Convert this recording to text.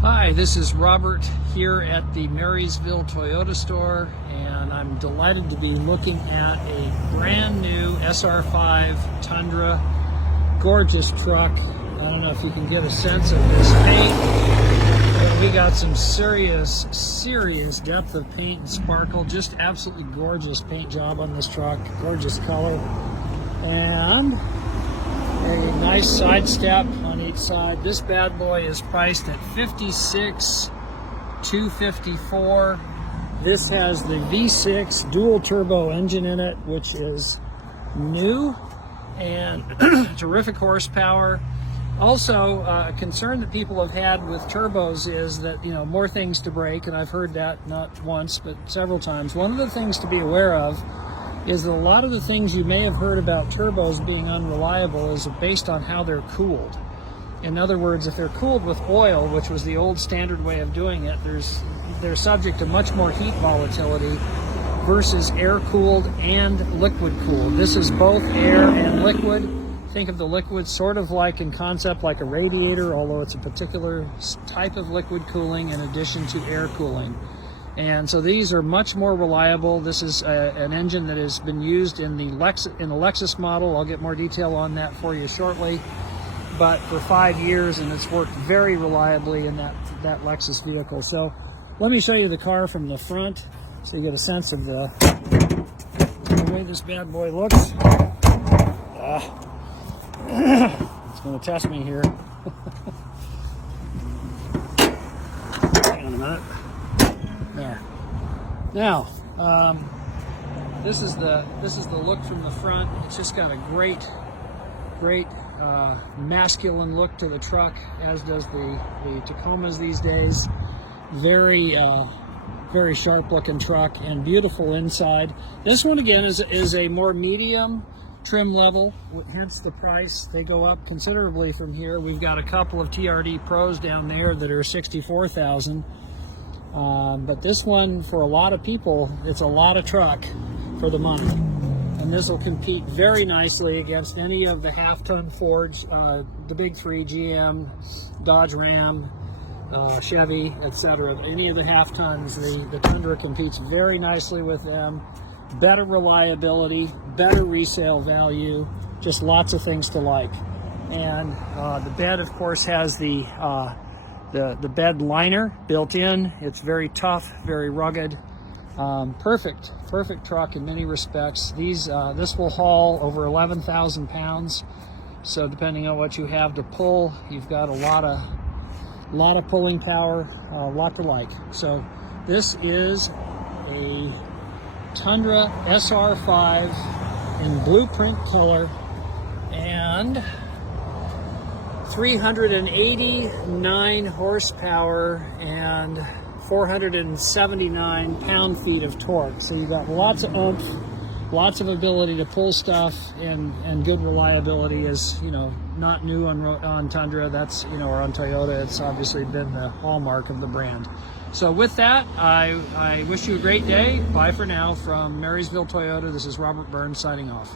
Hi, this is Robert here at the Marysville Toyota store, and I'm delighted to be looking at a brand new SR5 Tundra. Gorgeous truck. I don't know if you can get a sense of this paint, but we got some serious depth of paint and sparkle. Just absolutely gorgeous paint job on this truck. Gorgeous color. And a nice side step on each side. This bad boy is priced at $56,254. This has the V6 dual turbo engine in it, which is new and terrific horsepower. Also, a concern that people have had with turbos is that, more things to break, and I've heard that not once but several times. One of the things to be aware of is that a lot of the things you may have heard about turbos being unreliable is based on how they're cooled. In other words, if they're cooled with oil, which was the old standard way of doing it, they're subject to much more heat volatility versus air-cooled and liquid-cooled. This is both air and liquid. Think of the liquid sort of like in concept like a radiator, although it's a particular type of liquid cooling in addition to air cooling. And so these are much more reliable. This is an engine that has been used in the Lexus model. I'll get more detail on that for you shortly. But for 5 years, and it's worked very reliably in that Lexus vehicle. So let me show you the car from the front so you get a sense of the way this bad boy looks. It's going to test me here. Hang on a minute. There. Now, this is the look from the front. It's just got a great masculine look to the truck, as does the Tacomas these days. Very sharp looking truck and beautiful inside. This one again is a more medium trim level, hence the price. They go up considerably from here. We've got a couple of TRD Pros down there that are $64,000. But this one, for a lot of people, it's a lot of truck for the money. And this will compete very nicely against any of the half-ton Fords, the big three, GM, Dodge Ram, Chevy, etc. Any of the half-tons, the Tundra competes very nicely with them. Better reliability, better resale value, just lots of things to like. And the bed, of course, has the bed liner built in. It's very tough, very rugged. Perfect truck in many respects. This will haul over 11,000 pounds. So depending on what you have to pull, you've got a lot of pulling power, a lot to like. So this is a Tundra SR5 in blueprint color and 389 horsepower and 479 pound-feet of torque. So you've got lots of oomph, lots of ability to pull stuff, and good reliability is, not new on Tundra. That's, or on Toyota. It's obviously been the hallmark of the brand. So with that, I wish you a great day. Bye for now from Marysville Toyota. This is Robert Burns signing off.